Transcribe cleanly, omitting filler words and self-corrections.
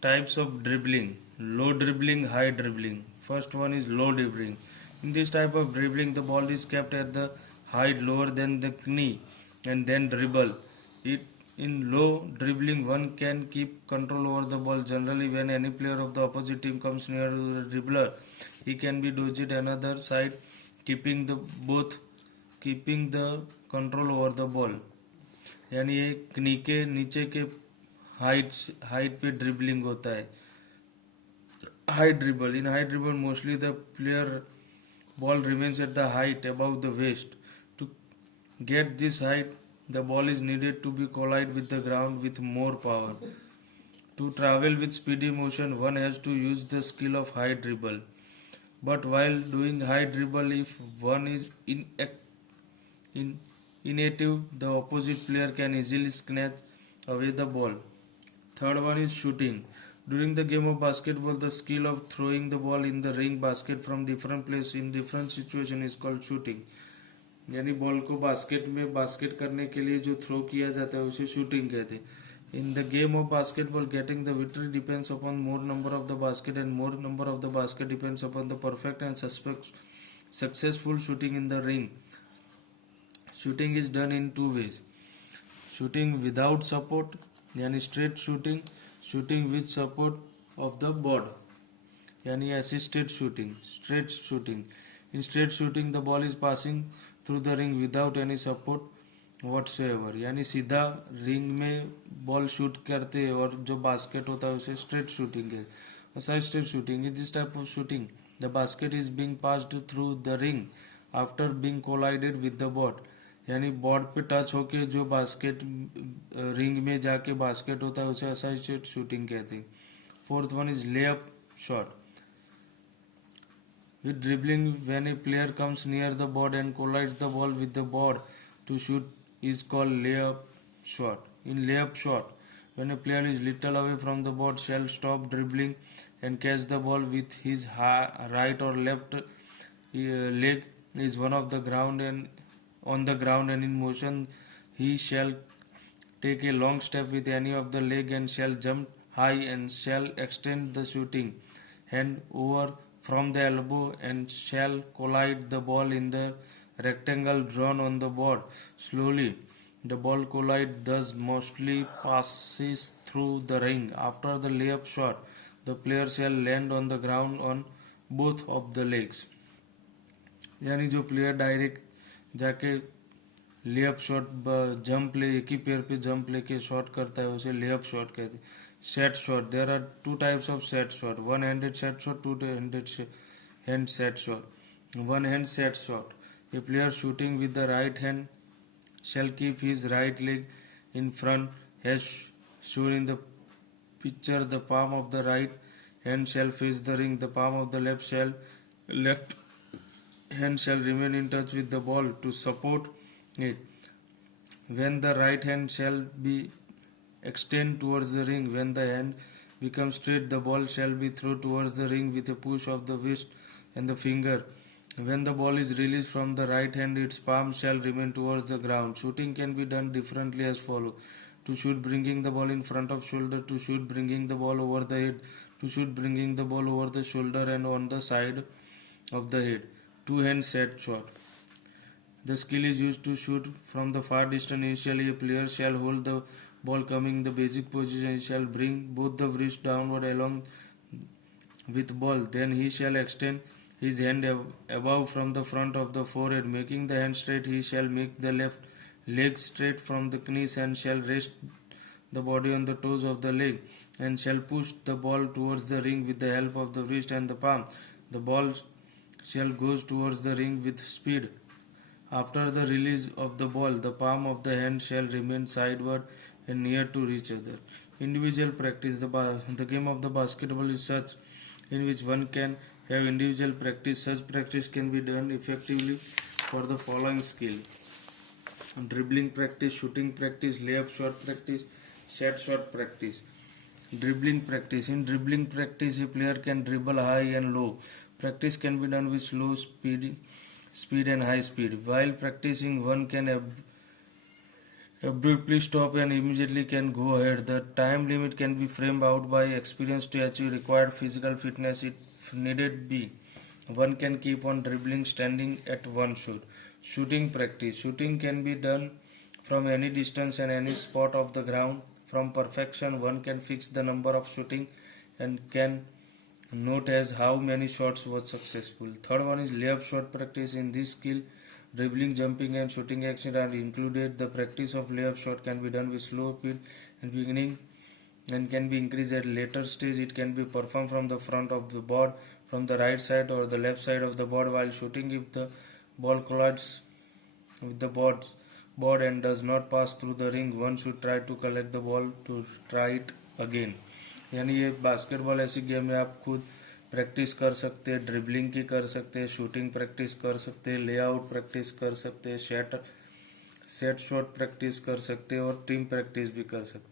Types of dribbling: low dribbling, high dribbling. First one is low dribbling. In this type of dribbling, the ball is kept at the height lower than the knee and then dribble it. In low dribbling, one can keep control over the ball. Generally, when any player of the opposite team comes near the dribbler, he can be dodged another side, keeping the both keeping the control over the ball. यानी ये knie के नीचे के height पे dribbling होता है. High dribble. In high dribble, mostly the player ball remains at the height above the waist. To get this height, the ball is needed to be collide with the ground with more power. To travel with speedy motion, one has to use the skill of high dribble. But while doing high dribble, if one is inactive, the opposite player can easily snatch away the ball. Third one is shooting. During the game of basketball, the skill of throwing the ball in the ring basket from different place in different situation is called shooting. यानी ball को basket करने के लिए जो throw किया जाता है उसे शूटिंग कहते हैं. In the game of basketball, getting the victory depends upon more number of the basket, and more number of the basket depends upon the perfect and successful shooting in the ring. Shooting is done in two ways: shooting without support, यानी straight shooting, shooting with support of the board, यानी assisted shooting, straight shooting. In straight shooting, the ball is passing through the ring without any support whatsoever, यानी सीधा ring में ball shoot करते हैं और जो basket होता है उसे स्ट्रेट शूटिंग है. Assisted shooting. In this type of shooting, the basket is being passed through the ring after being collided with the board. यानी बोर्ड पे टच होके जो बास्केट रिंग में जाके बास्केट होता है उसे असाइस्टेड शूटिंग कहते हैं. Fourth one is layup shot. With dribbling, when a player comes near the board and collides the ball with the board to shoot is called layup shot. In layup shot, when a player is little away from the board, shall stop dribbling and catch the ball with his right or left leg is one of the ground and on the ground, and in motion he shall take a long step with any of the leg and shall jump high and shall extend the shooting hand over from the elbow and shall collide the ball in the rectangle drawn on the board. Slowly, the ball collide thus mostly passes through the ring. After the layup shot, the player shall land on the ground on both of the legs. यानी जो player direct जाके layup shot jump ले एक ही पैर पे jump लेके shot करता है उसे लेअप शॉट कहते हैं. Set shot. There are two types of set shot: one handed set shot, two handed hand set shot. One hand set shot. A player shooting with the right hand shall keep his right leg in front as shown in the picture. The palm of the right hand shall face the ring. The palm of the left hand shall remain in touch with the ball to support it. When the right hand shall be extend towards the ring, when the hand becomes straight, the ball shall be thrown towards the ring with a push of the wrist and the finger. When the ball is released from the right hand, its palm shall remain towards the ground. Shooting can be done differently as follows: to shoot bringing the ball in front of shoulder, to shoot bringing the ball over the head, to shoot bringing the ball over the shoulder and on the side of the head. Two hand set shot. The skill is used to shoot from the far distance. Initially, a player shall hold the ball coming in the basic position. He shall bring both the wrists downward along with ball. Then he shall extend his hand above from the front of the forehead, making the hand straight. He shall make the left leg straight from the knees and shall rest the body on the toes of the leg and shall push the ball towards the ring with the help of the wrist and the palm. The ball shall go towards the ring with speed. After the release of the ball, the palm of the hand shall remain sideward and near to each other. Individual practice. The game of the basketball is such in which one can have individual practice. Such practice can be done effectively for the following skill: dribbling practice, shooting practice, layup shot practice, set shot practice. Dribbling practice. In dribbling practice, a player can dribble high and low. Practice can be done with slow speed and high speed. While practicing, one can Abruptly stop and immediately can go ahead. The time limit can be framed out by experience to achieve required physical fitness if needed be. One can keep on dribbling standing at one shoot. Shooting practice. Shooting can be done from any distance and any spot of the ground. From perfection, one can fix the number of shooting and can note as how many shots was successful. Third one is layup shot practice. In this skill, dribbling, jumping, and shooting action are included. The practice of layup shot can be done with slow speed and beginning and can be increased at later stage. It can be performed from the front of the board, from the right side or the left side of the board while shooting. If the ball collides with the board and does not pass through the ring, one should try to collect the ball to try it again. यानी ये basketball ऐसी game है आप खुद practice कर सकते हैं, dribbling की कर सकते हैं, शूटिंग प्रैक्टिस कर सकते हैं, लेआउट प्रैक्टिस कर सकते हैं, सेट शॉट प्रैक्टिस कर सकते हैं और टीम प्रैक्टिस भी कर सकते हैं.